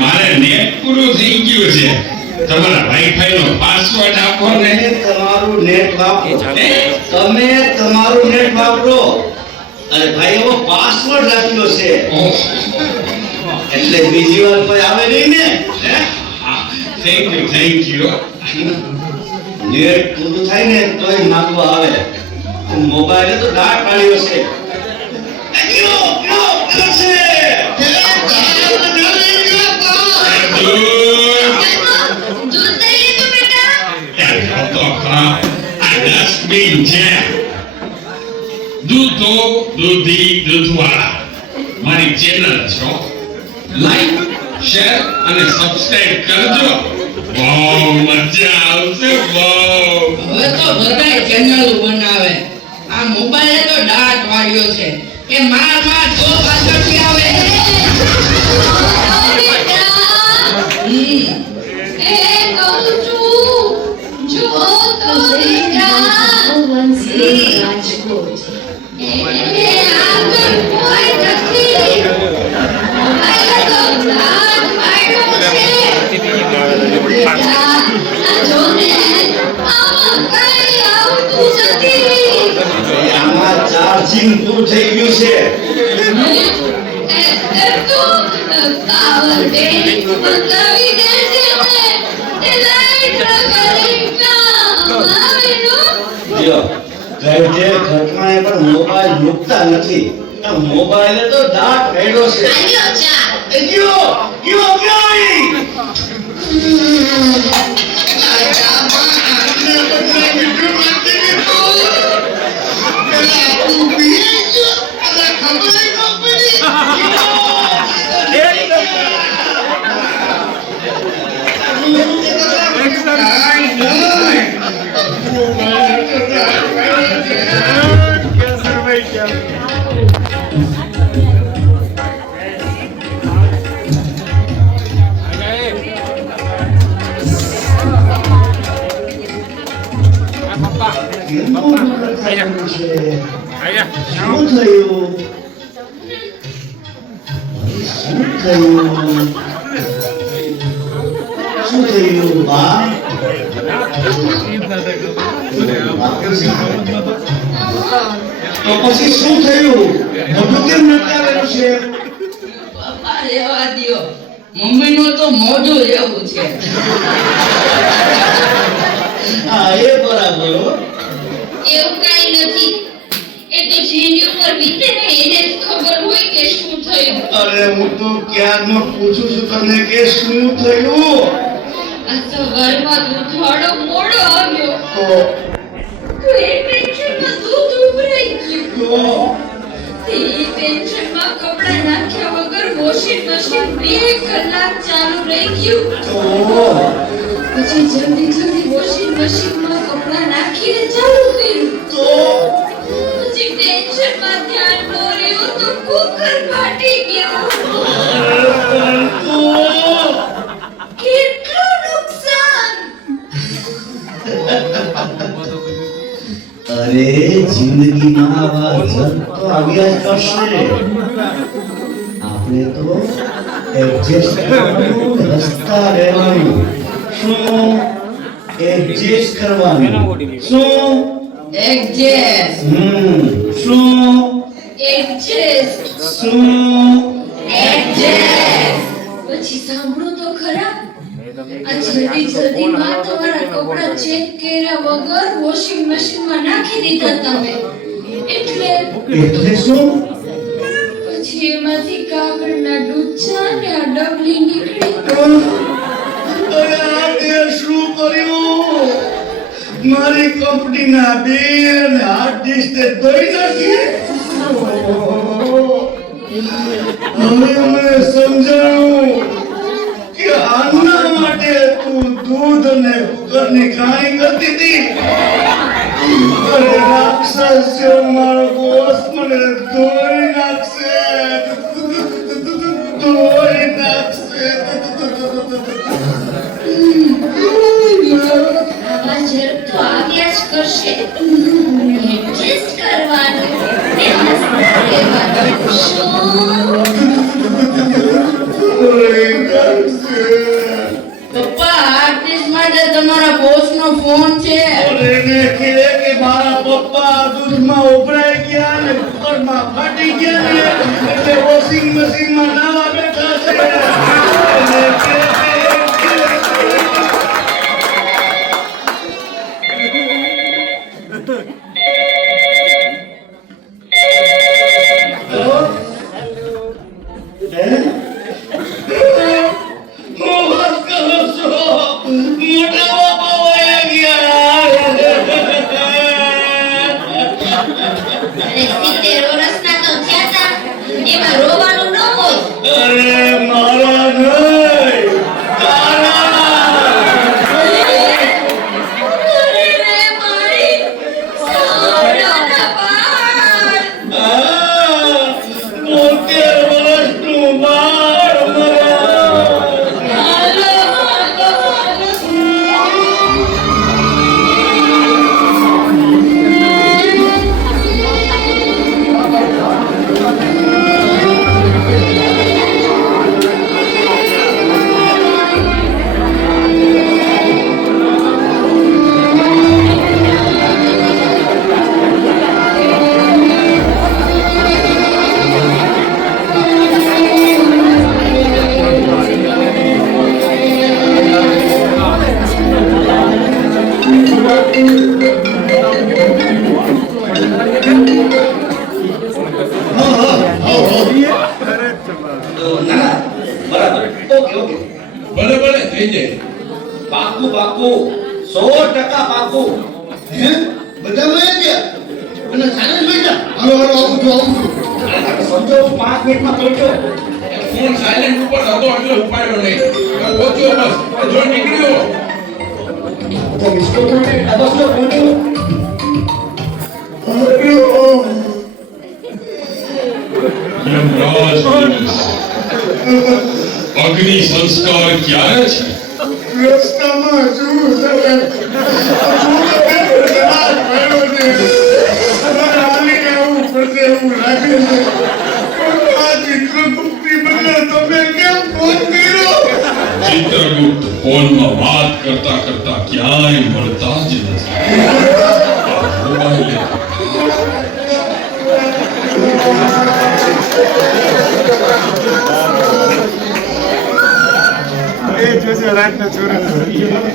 મારે નેટ પૂરું થઈ ગયું છે. તમારા વાઈફાઈ નો પાસવર્ડ આપો ને. તમારું નેટ વાપરો. તમે તમારું નેટ વાપરો. અરે ભાઈ એવો પાસવર્ડ રાખ્યો છે. એટલે બીજી વાર કોઈ આવે નહીં ને. Thank you. નેટ પૂરું થાય ને તોય માંગવા આવે. મોબાઈલે તો દાટ પાડ્યો છે. દૂધવાળા મારી ચેનલ છો. લાઈક શેર અને સબસ્ક્રાઇબ કરજો. બહુ મજા આવશે. બહુ હવે તો બધાય ચેનલ બનાવે. આ મોબાઈલે તો દાટ વાળ્યો છે કે માર જો પાછળથી આવે. ચાર્જિંગ પૂરું થઈ ગયું છે. પાવર બેંક મંગાવી દેજે ને લાઈટ લગાડી કામ જો ઘરે ઘરમાં પણ મોબાઈલ મૂકતા નથી. મોબાઈલે તો દાટ પડ્યો છે. આલ્યો ચા ગયો ગયો ગયો. શું થયું બા? તો પછી શું થયું? મોઢું કેમ નકારેલું છે? પપ્પા રહેવા દ્યો. મમ્મીનું તો મોઢું એવું છે. હા એ બરાબર. એવું કાઈ નથી. એ તો જેની ઉપર વીતે ને એને જ ખબર હોય કે શું થયું. અરે હું તો ક્યારનો પૂછું છું તને કે શું થયું? આ સવારમાં દૂધવાળો મોડો આવ્યો તો એ ટેન્શનમાં દૂધ ઉભરાઈ ગયું. તે ટેન્શનમાં કપડાં નાખ્યા વગર વોશિંગ મશીન 2 કલાક ચાલુ રહી ગયું. પછી જલ્દી વોશિંગ મશીનમાં કપડાં નાખીને ચાલુ કર્યું. પછી ટેન્શનમાં ધ્યાન ન રહ્યું તો કુકર ફાટી ગયું. કેટલું નુકસાન! અરે જિંદગીમાં આવા જગ તો આવ્યા જ કરશે. આપણે તો એડજસ્ટ કરવાનું, હસતા રહેવાનું. શું એડજસ્ટ કરવાનું? શું એડજસ્ટ? શું એડજસ્ટ શું એડજસ્ટ. પછી સાંભળો તો ખરા. આ જલ્દીમાં તમારા કપડાં ચેક કર્યા વગર વોશિંગ મશીનમાં નાખી દીધા તમે. એટલે શું? પછી એમાંથી કાગળના ડૂચા અને આ ડબલી નીકળી. અરે આ તે શું કર્યું? મારી કંપનીના બિલ હાર્ડ ડિસ્ક તે ધોઈ નાખી. હવે મને સમજાણું કે આના દૂધ અને ઘરની ખાણી કરતી હતી. અરે રાક્ષસ છે મારો બોસ, મને ધોઈ નાખશે, ધોઈ નાખશે. આવા ઝડપ તો આવ્યા જ કરશે. એડજસ્ટ કરવાનું ને હસતા રહેવાનું. શું? ધોઈ નાખશે. પપ્પા આર્ટિસ્ટ માટે તમારા બોસનો ફોન છે. અરે એને કહે કે મારા પપ્પા દૂધમાં ઉભરાઈ ગયા ને કુકરમાં ફાટી ગયા ને એટલે વોશિંગ મશીનમાં નાવા બેઠા છે. એને કહે અરે 70 વર્ષના તો થયા તા. એમાં રોવાનું ન હોય. અરે મારા નહીં, તારા. અરે રે મારી સાવડાના બાળ. 70 વર્ષનું બાળ મરા. હાલો, હાલો, હાલો. ના, બરાબર. ઓકે ઓકે, ભલે ભલે થઈ જાય. પાકું પાકું, 100% પાકું. હે બધા લઈ ગયા અને સાને લઈ જા. હાલો હાલો, આવું છું. સમજો 5 મિનિટમાં પહોંચો. ફોન સાયલેન્ટ ઉપર હતો એટલે ઉપાડ્યો નહીં. પહોંચ્યો બસ. જો નીકળ્યો. તો મિસ્ટર આ બસ લો પહોંચ્યો. યમરાજ દિવસ. અગ્નિ સંસ્કાર ક્યારે છે? રસ્તામાં શું ચિત્રગુપ્ત ફોનમાં વાત કરતા કરતા ક્યાંય મળતા જ નથી. મોબાઈલ જોજો રાતના ચોરા ધન્યવાદ.